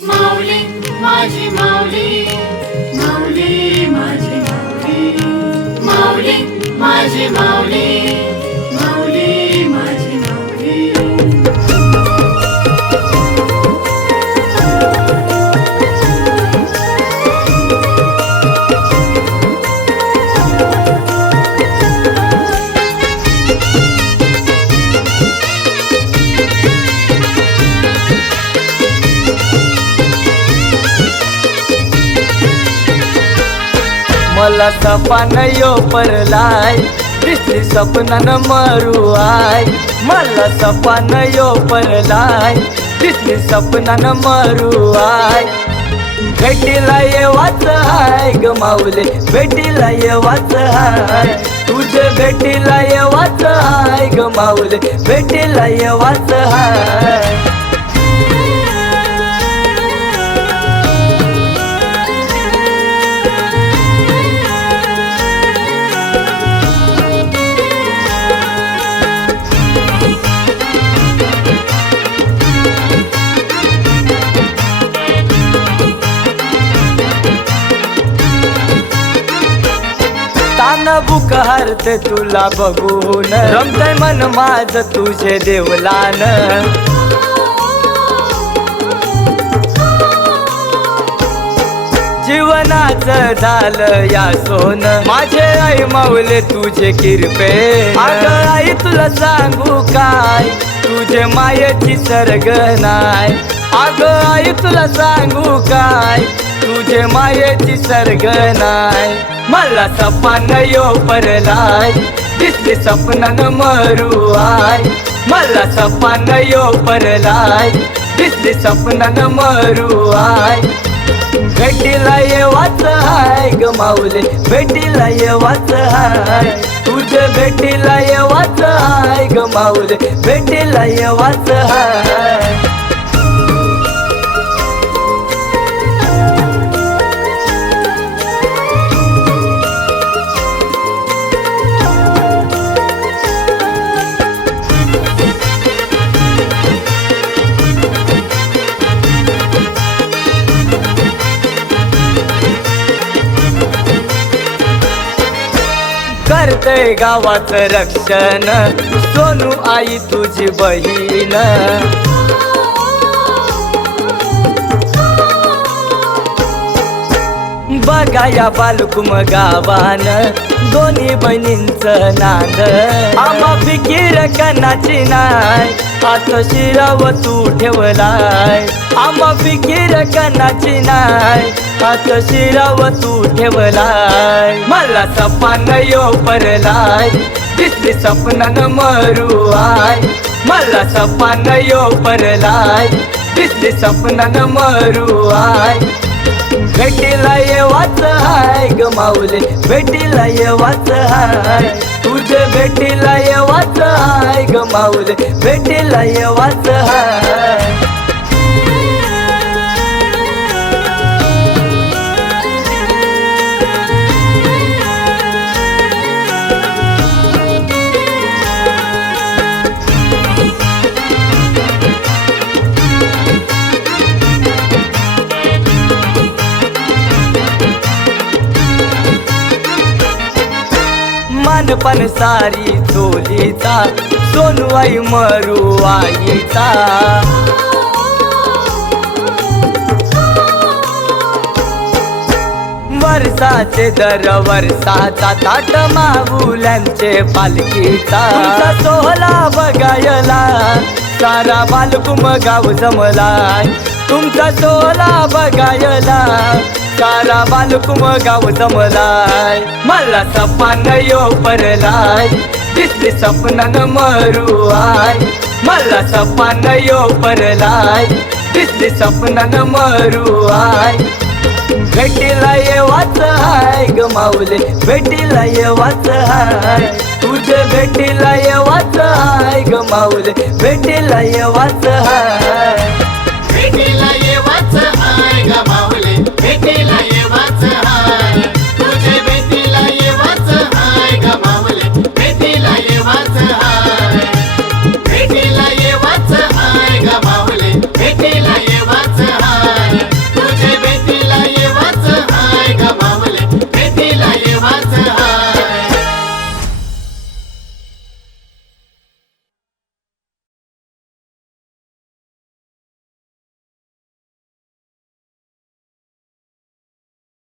माऊली माझी माऊली. माऊली माझी माऊली. माऊली माझी माऊली. मला सपान यो परलाय दिसली सपनान मरू आय. मला सपान यो परलाय दिसली सपनान मरू आय. भेटीला येवाच हाय गमावले भेटीला येवाच हाय. तुझे भेटीला येवाच हाय गमावले भेटीला येवाच हाय. तान बुक हरते तुला बघून. रमतय मन माझ तुझे देवलान. जीवनाचं झालं या सोन. माझे आई माऊले तुझे किरपे. अगं आई तुला सांगू काय? तुझे मायेची सरग नाय अगं आई तुला सांगू काय? तुझे मायेची सर्ग नाय मला सपान यो परलाय. दिसली सपनान मरू आय. मला सपान यो परलाय. दिसली सपनान मरू आय. भेटीला येवाच हाय माऊले. भेटीला येवाच हाय तुझे भेटीला येवाच हाय माऊले. भेटीला येवाच हाय करतय गावाचं रक्षण. सोनू आई तुझी बहीण. बघा या बालकुम गावान दोन्ही बहिणींच नांद. आम्हा फिकीर कनाची नाय. हात शिराव तू ठेवलाय. आम्हा फिकीर कनाची नाय हात शिराव तू ठेवलाय. मला सपान यो परलाय दिसली सपनान मरू आय मला सपान यो परलाय दिसली सपनान मरू आय भेटीला येवाच हाय गमावले भेटीला येवाच हाय. तुझे भेटीला येवाच हाय माऊल भेटीला येवाच हाय. मानपण सारी चोलीचा सोनवाई आई मरू आईचा. वर्षाचे दर वर्षाचा ताट माहुल्यांचे पालखीचा. सोहला बघायला सारा बालकुम गाव जमलाय. तुमचा सोहला बघायला सारा बालकुम गाव जमलाय. मला सपान यो परलाय दिसली सपनान मरू आय. मला सपान यो परलाय दिसली सपनान मरू आय. भेटीला येवाच हाय माऊले. भेटीला येवाच हाय. तुझे भेटीला येवाच हाय गमावले भेटीला येवाच हाय भेटीला येवाच हाय.